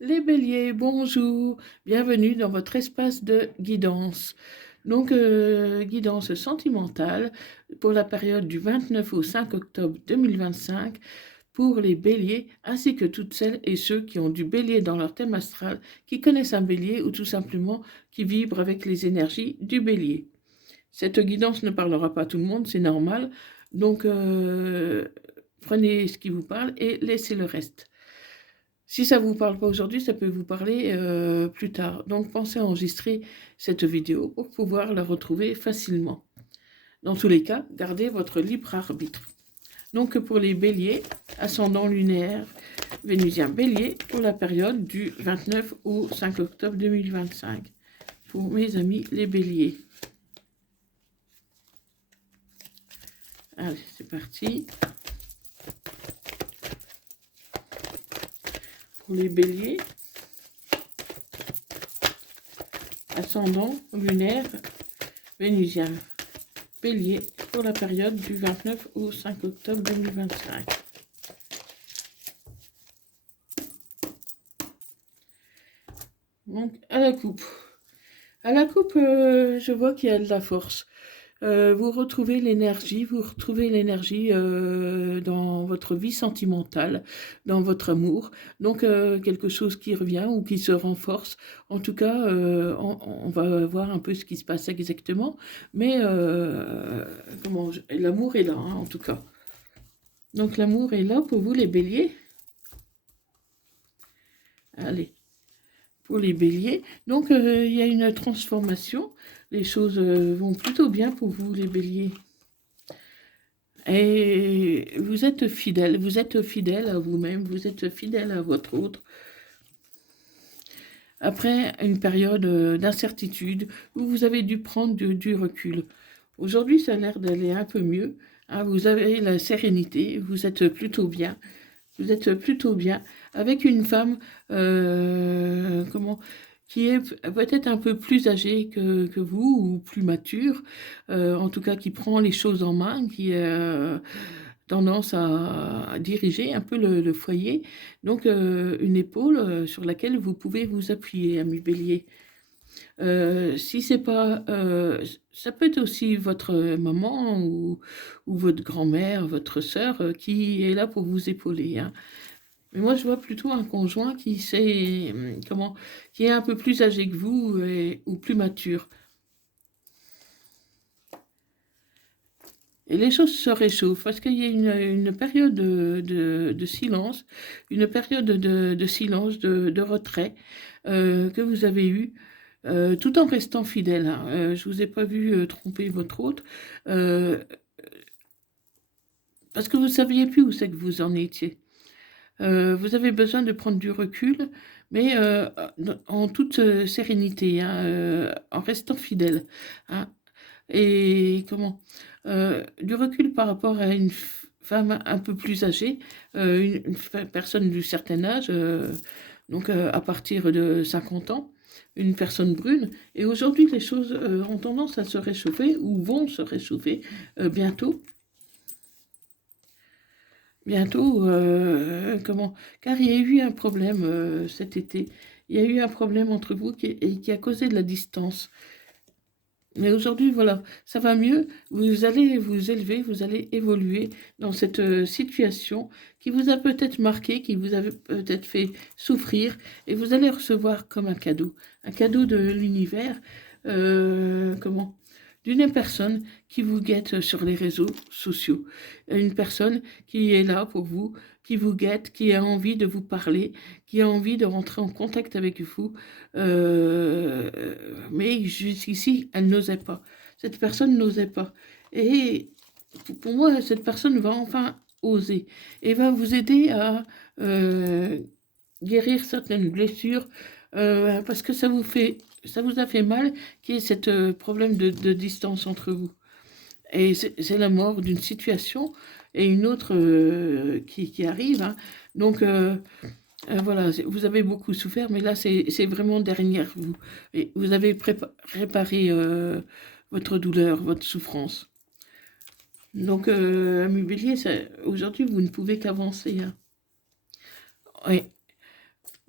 Les béliers, bonjour, bienvenue dans votre espace de guidance. Donc, guidance sentimentale pour la période du 29 au 5 octobre 2025 pour les béliers, ainsi que toutes celles et ceux qui ont du bélier dans leur thème astral, qui connaissent un bélier ou tout simplement qui vibrent avec les énergies du bélier. Cette guidance ne parlera pas à tout le monde, c'est normal, donc prenez ce qui vous parle et laissez le reste. Si ça ne vous parle pas aujourd'hui, ça peut vous parler plus tard. Donc pensez à enregistrer cette vidéo pour pouvoir la retrouver facilement. Dans tous les cas, gardez votre libre arbitre. Donc pour les béliers, ascendant lunaire, vénusien bélier, pour la période du 29 au 5 octobre 2025. Pour mes amis les béliers. Allez, c'est parti. Pour les béliers, ascendant lunaire, vénusien bélier, pour la période du 29 au 5 octobre 2025. Donc, à la coupe. À la coupe, je vois qu'il y a de la force. Vous retrouvez l'énergie dans votre vie sentimentale, dans votre amour. Donc, quelque chose qui revient ou qui se renforce. En tout cas, on va voir un peu ce qui se passe exactement. Mais l'amour est là, hein, en tout cas. Donc, l'amour est là pour vous, les béliers. Allez. Pour les béliers. Donc, il y a une transformation. Les choses vont plutôt bien pour vous, les béliers. Et vous êtes fidèle à vous-même, vous êtes fidèle à votre autre. Après une période d'incertitude où vous avez dû prendre du recul. Aujourd'hui, ça a l'air d'aller un peu mieux. Hein, vous avez la sérénité, vous êtes plutôt bien. Vous êtes plutôt bien avec une femme qui est peut-être un peu plus âgée que vous ou plus mature, en tout cas qui prend les choses en main, qui a tendance à diriger un peu le foyer. Donc une épaule sur laquelle vous pouvez vous appuyer, ami bélier. Si c'est pas, ça peut être aussi votre maman ou votre grand-mère, votre sœur qui est là pour vous épauler, hein. Mais moi, je vois plutôt un conjoint qui sait, qui est un peu plus âgé que vous ou plus mature. Et les choses se réchauffent parce qu'il y a une période de silence, une période de silence, de retrait que vous avez eue. Tout en restant fidèle, hein. Je ne vous ai pas vu tromper votre hôte, parce que vous ne saviez plus où c'est que vous en étiez. Vous avez besoin de prendre du recul, mais en toute sérénité, hein, en restant fidèle. Hein. Et du recul par rapport à une femme un peu plus âgée, une personne du certain âge, donc à partir de 50 ans, une personne brune. Et aujourd'hui, les choses ont tendance à se réchauffer ou vont se réchauffer bientôt. Bientôt, car il y a eu un problème cet été. Il y a eu un problème entre vous qui a causé de la distance. Mais aujourd'hui, voilà, ça va mieux. Vous allez vous élever, vous allez évoluer dans cette situation qui vous a peut-être marqué, qui vous a peut-être fait souffrir, et vous allez recevoir comme un cadeau de l'univers, d'une personne qui vous guette sur les réseaux sociaux, une personne qui est là pour vous, qui vous guette, qui a envie de vous parler, qui a envie de rentrer en contact avec vous, mais jusqu'ici, elle n'osait pas. Cette personne n'osait pas. Et pour moi, cette personne va enfin oser et va vous aider à guérir certaines blessures parce que ça vous a fait mal qu'il y ait ce problème de distance entre vous. Et c'est la mort d'une situation et une autre qui arrive. Hein. Donc, voilà, vous avez beaucoup souffert, mais là, c'est vraiment derrière vous. Et vous avez réparé votre douleur, votre souffrance. Donc, ami bélier, aujourd'hui, vous ne pouvez qu'avancer. Hein. Oui.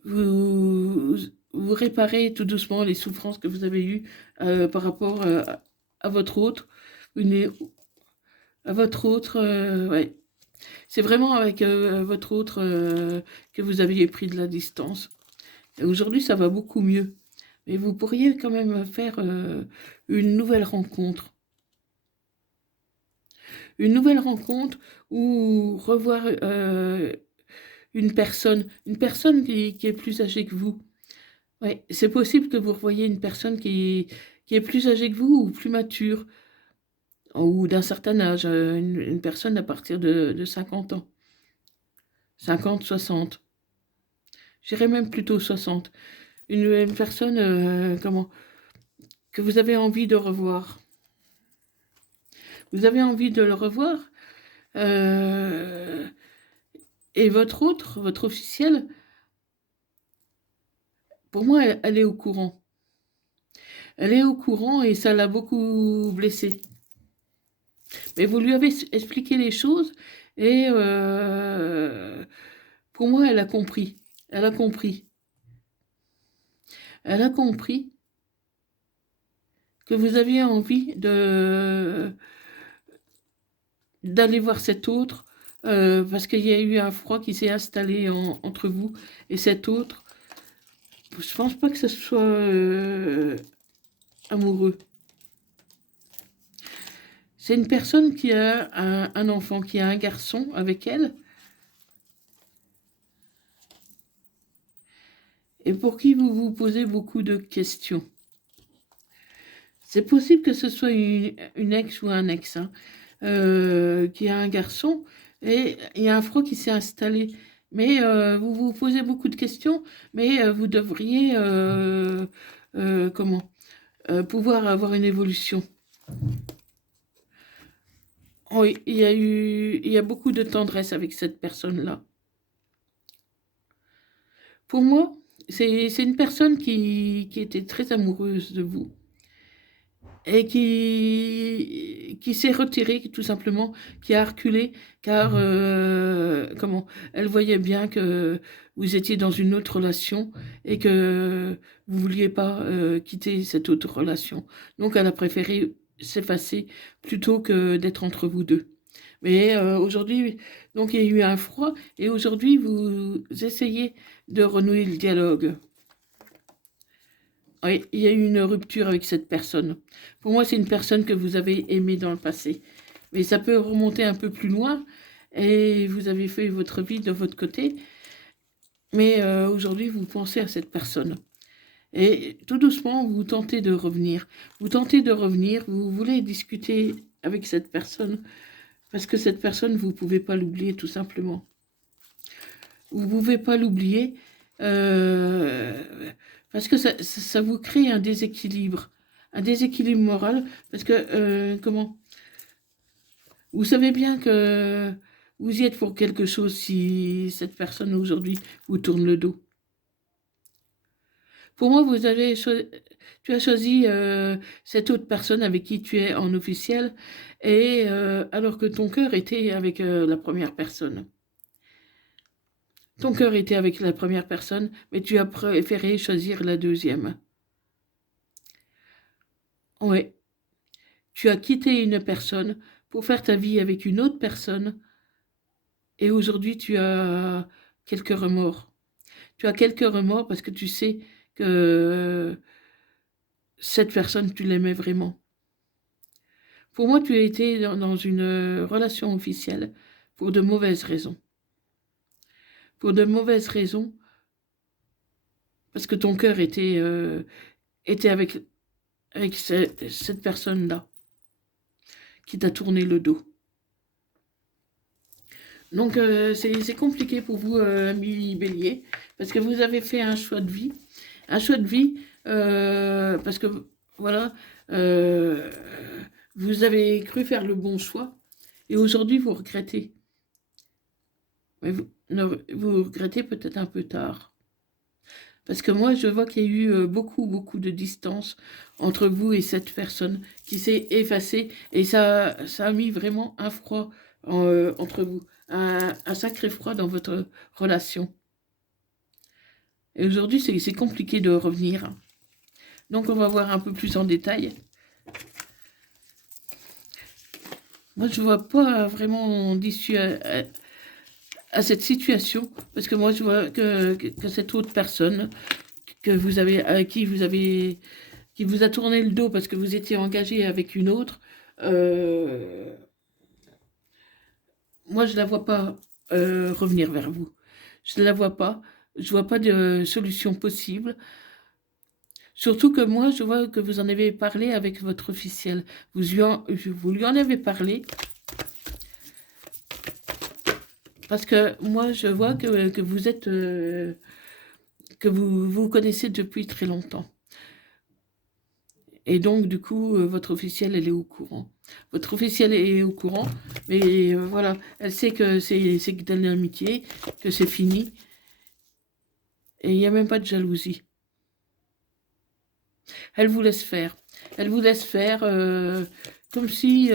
vous, vous réparez tout doucement les souffrances que vous avez eues par rapport à votre autre, une, à votre autre, ouais. C'est vraiment avec votre autre que vous aviez pris de la distance. Et aujourd'hui, ça va beaucoup mieux. Mais vous pourriez quand même faire une nouvelle rencontre. Une nouvelle rencontre ou revoir une personne qui est plus âgée que vous. Ouais, c'est possible que vous revoyiez une personne qui est plus âgée que vous ou plus mature, ou d'un certain âge, une personne à partir de 50 ans, 50, 60. J'irais même plutôt 60. Une personne, comment, que vous avez envie de revoir. Vous avez envie de le revoir, euh, et votre autre, votre officiel, pour moi, elle est au courant. Elle est au courant et ça l'a beaucoup blessée. Mais vous lui avez expliqué les choses et pour moi, elle a compris. Elle a compris. Elle a compris que vous aviez envie d'aller voir cet autre parce qu'il y a eu un froid qui s'est installé entre vous et cet autre. Je pense pas que ce soit amoureux. C'est une personne qui a un enfant, qui a un garçon avec elle, et pour qui vous vous posez beaucoup de questions. C'est possible que ce soit une ex ou un ex, hein, qui a un garçon, et il y a un froid qui s'est installé. Mais vous vous posez beaucoup de questions, mais vous devriez, comment, pouvoir avoir une évolution. Oui, il y a beaucoup de tendresse avec cette personne-là. Pour moi, c'est une personne qui était très amoureuse de vous et qui s'est retirée tout simplement, qui a reculé, car comment, elle voyait bien que vous étiez dans une autre relation et que vous vouliez pas quitter cette autre relation. Donc elle a préféré s'effacer plutôt que d'être entre vous deux. Mais aujourd'hui, donc il y a eu un froid et aujourd'hui vous essayez de renouer le dialogue. Oui, il y a eu une rupture avec cette personne. Pour moi, c'est une personne que vous avez aimée dans le passé. Mais ça peut remonter un peu plus loin et vous avez fait votre vie de votre côté. Mais aujourd'hui, vous pensez à cette personne. Et tout doucement, vous tentez de revenir. Vous tentez de revenir, vous voulez discuter avec cette personne parce que cette personne, vous ne pouvez pas l'oublier tout simplement. Vous ne pouvez pas l'oublier euh, parce que ça vous crée un déséquilibre moral, parce que, comment, vous savez bien que vous y êtes pour quelque chose si cette personne aujourd'hui vous tourne le dos. Pour moi, tu as choisi cette autre personne avec qui tu es en officiel, et alors que ton cœur était avec la première personne. Ton cœur était avec la première personne, mais tu as préféré choisir la deuxième. Ouais, tu as quitté une personne pour faire ta vie avec une autre personne, et aujourd'hui tu as quelques remords. Tu as quelques remords parce que tu sais que cette personne, tu l'aimais vraiment. Pour moi, tu as été dans une relation officielle pour de mauvaises raisons. Pour de mauvaises raisons, parce que ton cœur était avec cette personne-là qui t'a tourné le dos. Donc c'est compliqué pour vous, ami Bélier, parce que vous avez fait un choix de vie, parce que voilà, euh, vous avez cru faire le bon choix, et aujourd'hui vous regrettez. Mais vous regrettez peut-être un peu tard. Parce que moi, je vois qu'il y a eu beaucoup, beaucoup de distance entre vous et cette personne qui s'est effacée. Et ça a mis vraiment un froid entre vous, un sacré froid dans votre relation. Et aujourd'hui, c'est compliqué de revenir. Donc, on va voir un peu plus en détail. Moi, je ne vois pas vraiment d'issue à cette situation, parce que moi, je vois que cette autre personne que vous avez, à qui vous a tourné le dos parce que vous étiez engagé avec une autre, moi, je ne la vois pas revenir vers vous. Je ne la vois pas. Je vois pas de solution possible. Surtout que moi, je vois que vous en avez parlé avec votre officiel. Vous lui en avez parlé parce que moi, je vois que vous êtes, que vous connaissez depuis très longtemps. Et donc, du coup, votre officielle, elle est au courant. Votre officielle est au courant, mais voilà, elle sait que c'est de l'amitié, que c'est fini, et il n'y a même pas de jalousie. Elle vous laisse faire. Elle vous laisse faire comme si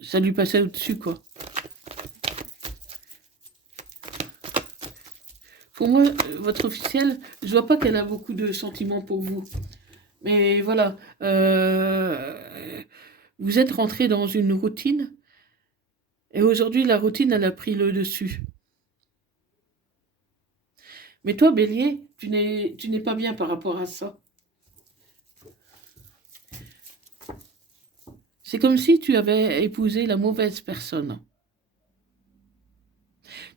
ça lui passait au-dessus, quoi. Pour moi, votre officielle, je vois pas qu'elle a beaucoup de sentiments pour vous. Mais voilà, vous êtes rentré dans une routine, et aujourd'hui, la routine, elle a pris le dessus. Mais toi, Bélier, tu n'es pas bien par rapport à ça. C'est comme si tu avais épousé la mauvaise personne.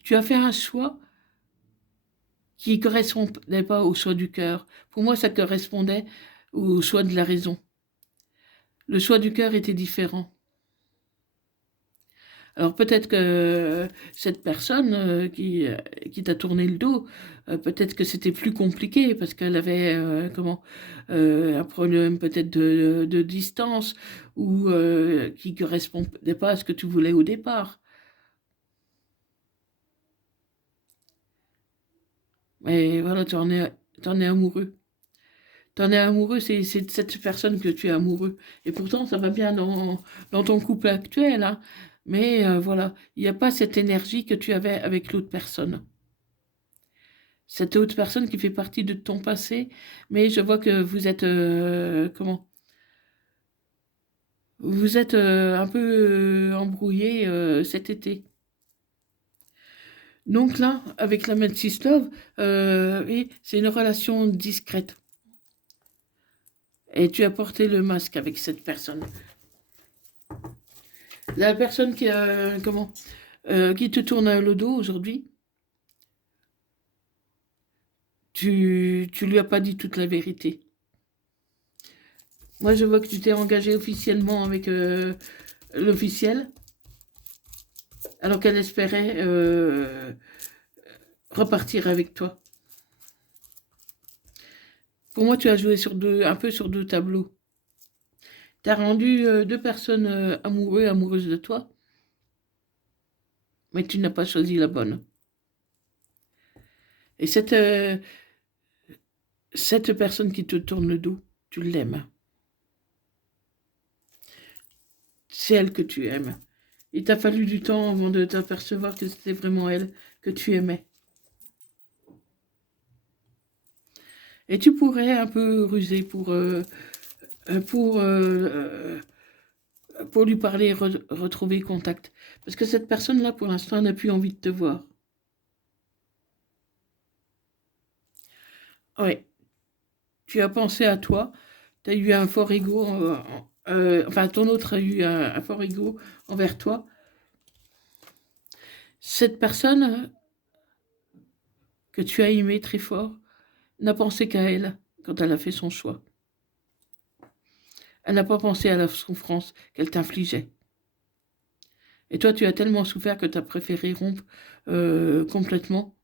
Tu as fait un choix qui ne correspondait pas au choix du cœur. Pour moi, ça correspondait au choix de la raison. Le choix du cœur était différent. Alors peut-être que cette personne qui t'a tourné le dos, peut-être que c'était plus compliqué parce qu'elle avait un problème peut-être de distance ou qui ne correspondait pas à ce que tu voulais au départ. Mais voilà, t'en es amoureux. T'en es amoureux, c'est de cette personne que tu es amoureux. Et pourtant, ça va bien dans ton couple actuel, hein. Mais voilà, il n'y a pas cette énergie que tu avais avec l'autre personne. Cette autre personne qui fait partie de ton passé, mais je vois que vous êtes, vous êtes un peu embrouillé cet été. Donc là, avec la Love, oui, c'est une relation discrète. Et tu as porté le masque avec cette personne. La personne qui te tourne le dos aujourd'hui, tu lui as pas dit toute la vérité. Moi, je vois que tu t'es engagé officiellement avec l'officiel, alors qu'elle espérait repartir avec toi. Pour moi, tu as joué un peu sur deux tableaux. Tu as rendu deux personnes amoureuses de toi, mais tu n'as pas choisi la bonne. Et cette personne qui te tourne le dos, tu l'aimes. C'est elle que tu aimes. Il t'a fallu du temps avant de t'apercevoir que c'était vraiment elle que tu aimais. Et tu pourrais un peu ruser pour, euh, pour lui parler, retrouver contact. Parce que cette personne-là, pour l'instant, n'a plus envie de te voir. Ouais, tu as pensé à toi, tu as eu un fort ego, enfin ton autre a eu un fort ego envers toi. Cette personne que tu as aimée très fort n'a pensé qu'à elle quand elle a fait son choix. Elle n'a pas pensé à la souffrance qu'elle t'infligeait. Et toi, tu as tellement souffert que tu as préféré rompre complètement.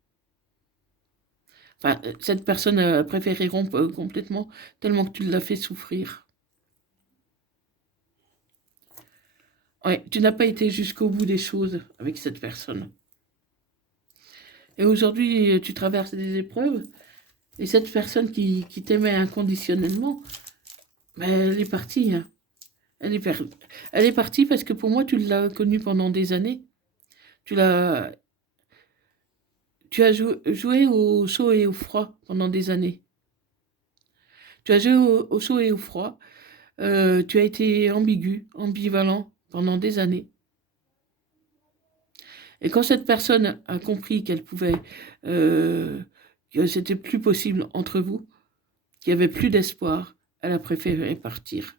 Enfin, cette personne a préféré rompre complètement tellement que tu l'as fait souffrir. Ouais, tu n'as pas été jusqu'au bout des choses avec cette personne. Et aujourd'hui, tu traverses des épreuves. Et cette personne qui t'aimait inconditionnellement, ben, elle est partie, hein. Elle est partie parce que pour moi, tu l'as connue pendant des années. Tu l'as, Tu as joué au chaud et au froid pendant des années. Tu as joué au chaud et au froid. Tu as été ambigu, ambivalent pendant des années. Et quand cette personne a compris qu'elle pouvait, que c'était plus possible entre vous, qu'il n'y avait plus d'espoir, elle a préféré partir.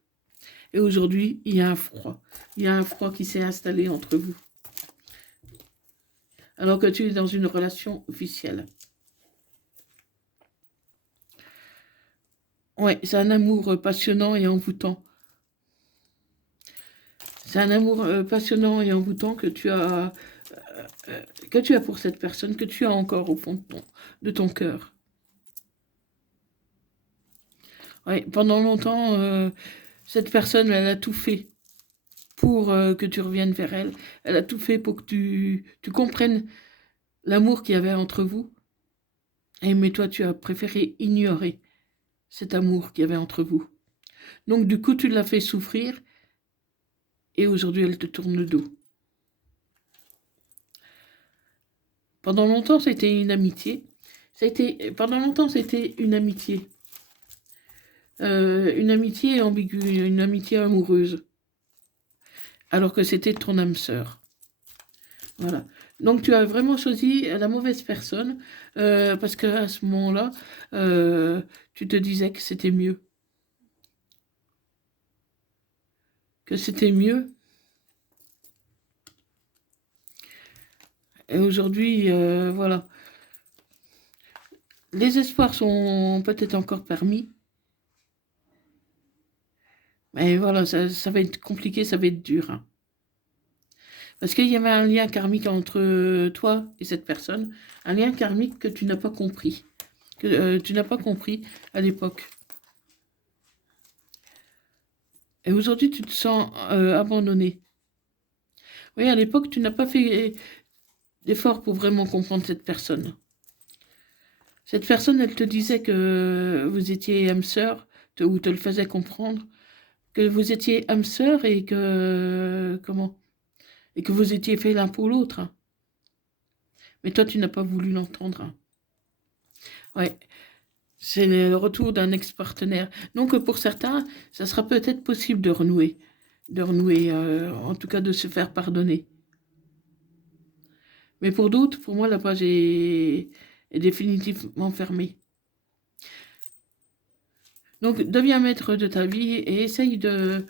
Et aujourd'hui, il y a un froid. Il y a un froid qui s'est installé entre vous. Alors que tu es dans une relation officielle. Ouais, c'est un amour passionnant et envoûtant. C'est un amour passionnant et envoûtant que tu as pour cette personne, que tu as encore au fond de ton cœur. Ouais, pendant longtemps, cette personne, elle a tout fait pour que tu reviennes vers elle. Elle a tout fait pour que tu comprennes l'amour qu'il y avait entre vous. Mais toi, tu as préféré ignorer cet amour qu'il y avait entre vous. Donc, du coup, tu l'as fait souffrir et aujourd'hui, elle te tourne le dos. Pendant longtemps, c'était une amitié. Pendant longtemps, c'était une amitié. Une amitié ambiguë, une amitié amoureuse. Alors que c'était ton âme sœur. Voilà. Donc tu as vraiment choisi la mauvaise personne parce qu'à ce moment-là, tu te disais que c'était mieux. Que c'était mieux. Et aujourd'hui, voilà. Les espoirs sont peut-être encore permis. Mais voilà, ça va être compliqué, ça va être dur. Hein. Parce qu'il y avait un lien karmique entre toi et cette personne. Un lien karmique que tu n'as pas compris. Que tu n'as pas compris à l'époque. Et aujourd'hui, tu te sens abandonné. Oui, à l'époque, tu n'as pas fait d'effort pour vraiment comprendre cette personne. Cette personne, elle te disait que vous étiez âme sœur, ou te le faisait comprendre, que vous étiez âme sœur et que... Comment? Et que vous étiez fait l'un pour l'autre. Hein. Mais toi, tu n'as pas voulu l'entendre. Hein. Ouais. C'est le retour d'un ex-partenaire. Donc, pour certains, ça sera peut-être possible de renouer. De renouer, en tout cas de se faire pardonner. Mais pour d'autres, pour moi, la page est définitivement fermée. Donc, deviens maître de ta vie et essaye de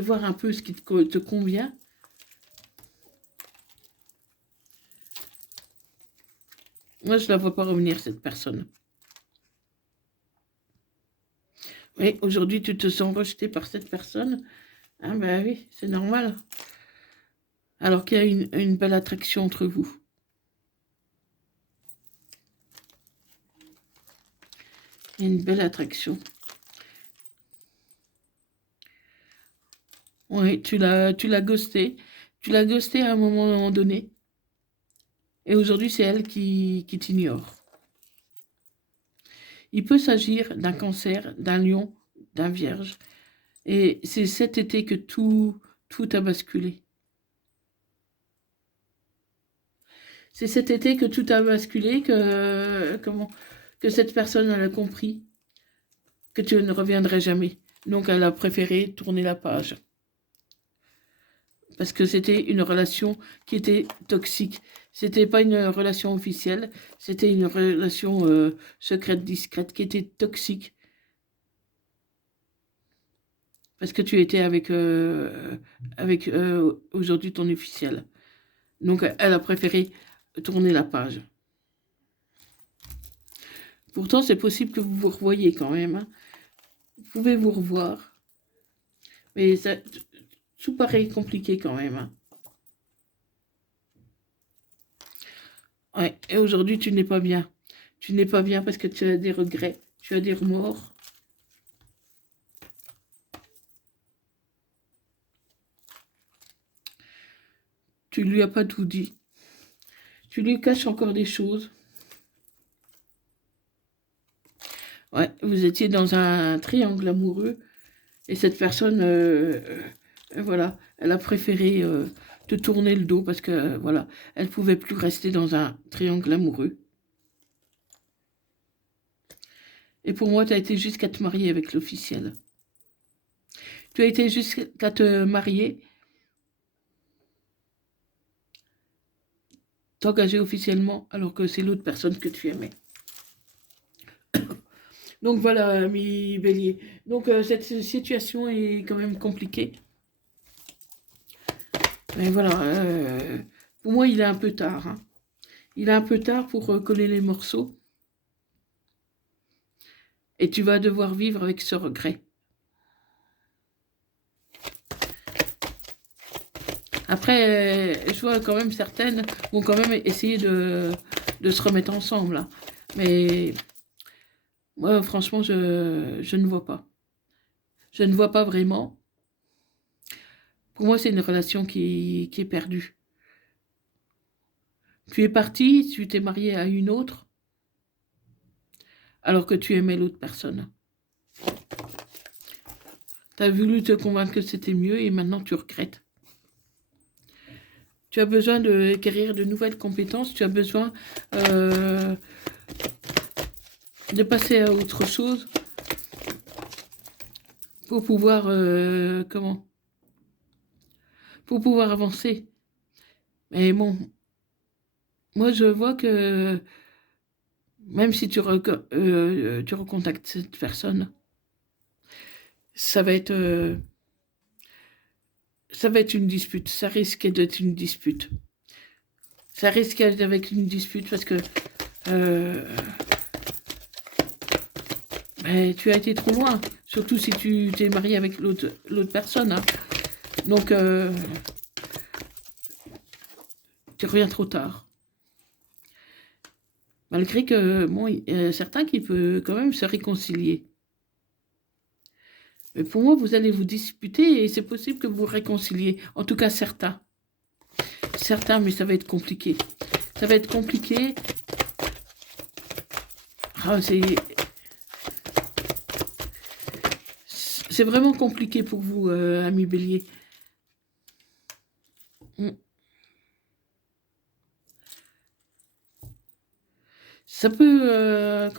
voir un peu ce qui te convient. Moi, je ne la vois pas revenir, cette personne. Oui, aujourd'hui, tu te sens rejeté par cette personne. Ah ben oui, c'est normal. Alors qu'il y a une belle attraction entre vous. Il y a une belle attraction. Oui, tu l'as ghosté. Tu l'as ghosté à un moment donné. Et aujourd'hui, c'est elle qui t'ignore. Il peut s'agir d'un cancer, d'un lion, d'un vierge. Et c'est cet été que tout a basculé. C'est cet été que tout a basculé, que cette personne elle a compris que tu ne reviendrais jamais. Donc elle a préféré tourner la page. Parce que c'était une relation qui était toxique. C'était pas une relation officielle, c'était une relation secrète, discrète, qui était toxique. Parce que tu étais avec aujourd'hui ton officiel. Donc elle a préféré tourner la page. Pourtant, c'est possible que vous vous revoyiez quand même. Hein. Vous pouvez vous revoir. Mais ça, tout paraît compliqué quand même. Hein. Ouais, et aujourd'hui, tu n'es pas bien. Tu n'es pas bien parce que tu as des regrets, tu as des remords. Tu lui as pas tout dit. Tu lui caches encore des choses. Ouais, vous étiez dans un triangle amoureux et cette personne, voilà, elle a préféré te tourner le dos parce que, voilà, elle pouvait plus rester dans un triangle amoureux. Et pour moi, tu as été jusqu'à te marier avec l'officiel. Tu as été jusqu'à te marier, t'engager officiellement, alors que c'est l'autre personne que tu aimais. Donc voilà, ami Bélier. Donc cette situation est quand même compliquée. Mais voilà, pour moi, il est un peu tard. Hein. Il est un peu tard pour coller les morceaux. Et tu vas devoir vivre avec ce regret. Après, je vois quand même certaines vont quand même essayer de se remettre ensemble. Là. Mais moi, franchement, je ne vois pas. Je ne vois pas vraiment. Pour moi, c'est une relation qui est perdue. Tu es parti, tu t'es marié à une autre, alors que tu aimais l'autre personne. Tu as voulu te convaincre que c'était mieux et maintenant tu regrettes. Tu as besoin d'acquérir de nouvelles compétences, tu as besoin de passer à autre chose pour pouvoir, pour pouvoir avancer. Mais bon, moi je vois que même si tu recontactes cette personne, ça va être une dispute, ça risque d'être une dispute. Ça risque d'être une dispute parce que tu as été trop loin, surtout si tu t'es marié avec l'autre personne. Hein. Donc, tu reviens trop tard. Malgré que, bon, il y a certains qui peuvent quand même se réconcilier. Mais pour moi, vous allez vous disputer et c'est possible que vous vous réconciliez. En tout cas, certains. Certains, mais ça va être compliqué. Ça va être compliqué. Ah, c'est vraiment compliqué pour vous, ami Bélier. Ça peut,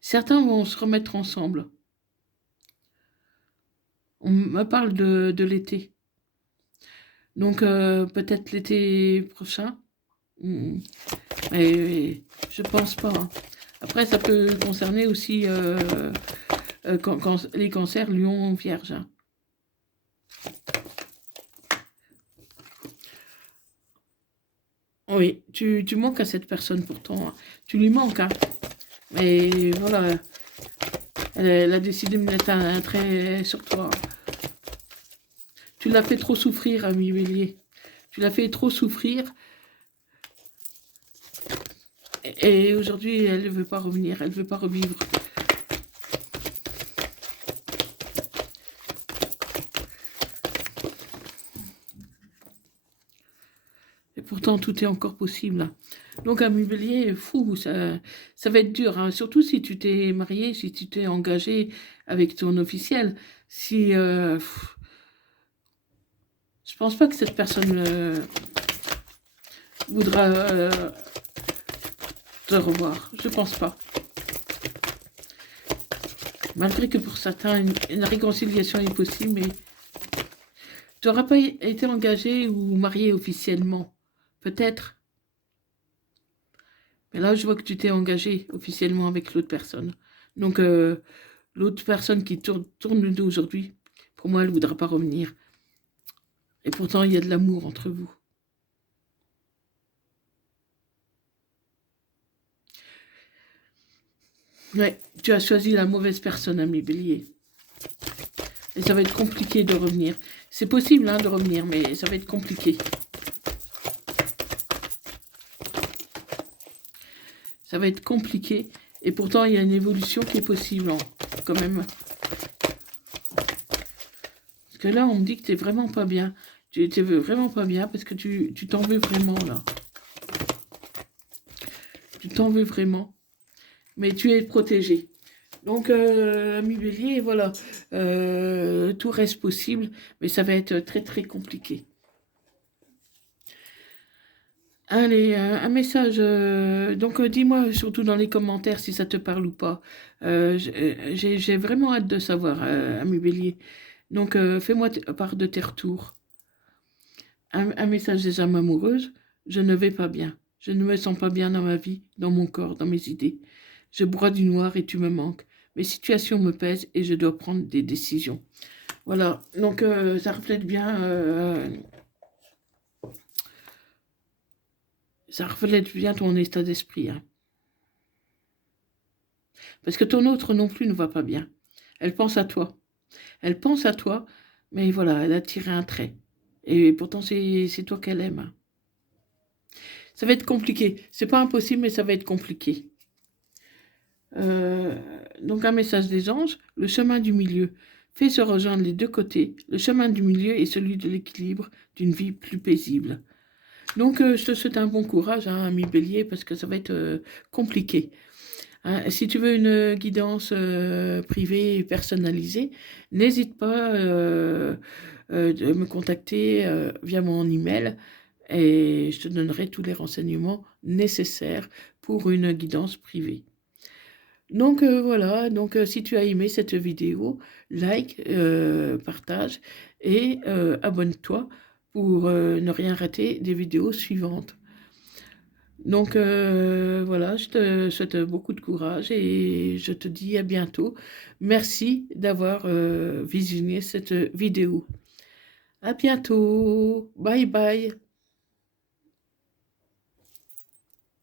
certains vont se remettre ensemble. On me parle de l'été. Donc, peut-être l'été prochain. Mais je pense pas. Hein. Après, ça peut concerner aussi les cancers lion vierge. Hein. Oui, tu manques à cette personne pourtant. Hein. Tu lui manques. Hein. Mais voilà, elle a décidé de mettre un trait sur toi. Tu l'as fait trop souffrir, ami Bélier. Tu l'as fait trop souffrir. Et aujourd'hui, elle ne veut pas revenir. Elle ne veut pas revivre. Et pourtant, tout est encore possible. Donc, ami Bélier, fou, ça va être dur. Hein. Surtout si tu t'es marié, si tu t'es engagé avec ton officiel. Si... je pense pas que cette personne voudra te revoir. Je pense pas. Malgré que pour certains, une réconciliation est possible, mais tu n'auras pas été engagé ou marié officiellement. Peut-être. Mais là, je vois que tu t'es engagé officiellement avec l'autre personne. Donc, l'autre personne qui tourne le dos aujourd'hui, pour moi, elle ne voudra pas revenir. Et pourtant, il y a de l'amour entre vous. Ouais, tu as choisi la mauvaise personne, ami Bélier. Et ça va être compliqué de revenir. C'est possible hein, de revenir, mais ça va être compliqué. Ça va être compliqué. Et pourtant, il y a une évolution qui est possible, hein, quand même. Parce que là, on me dit que tu n'es vraiment pas bien. Tu n'es vraiment pas bien parce que tu t'en veux vraiment, là. Tu t'en veux vraiment. Mais tu es protégé. Donc, ami Bélier, voilà, tout reste possible, mais ça va être très très compliqué. Allez, un message, donc dis-moi surtout dans les commentaires si ça te parle ou pas. J'ai vraiment hâte de savoir, ami Bélier. Donc, fais-moi part de tes retours. Un message des âmes amoureuses, je ne vais pas bien. Je ne me sens pas bien dans ma vie, dans mon corps, dans mes idées. Je broie du noir et tu me manques. Mes situations me pèsent et je dois prendre des décisions. Voilà, donc ça reflète bien ton état d'esprit, hein. Parce que ton autre non plus ne va pas bien. Elle pense à toi. Elle pense à toi, mais voilà, elle a tiré un trait. Et pourtant, c'est toi qu'elle aime, hein. Ça va être compliqué. C'est pas impossible, mais ça va être compliqué. Euh, donc un message des anges, le chemin du milieu. Fais se rejoindre les deux côtés. Le chemin du milieu est celui de l'équilibre d'une vie plus paisible. Donc je te souhaite un bon courage, hein, ami Bélier, parce que ça va être compliqué. Hein. Si tu veux une guidance privée et personnalisée, n'hésite pas de me contacter via mon email et je te donnerai tous les renseignements nécessaires pour une guidance privée. Donc voilà, donc si tu as aimé cette vidéo, like, partage et abonne-toi pour ne rien rater des vidéos suivantes. Donc voilà, je te souhaite beaucoup de courage et je te dis à bientôt. Merci d'avoir visionné cette vidéo. À bientôt. Bye bye.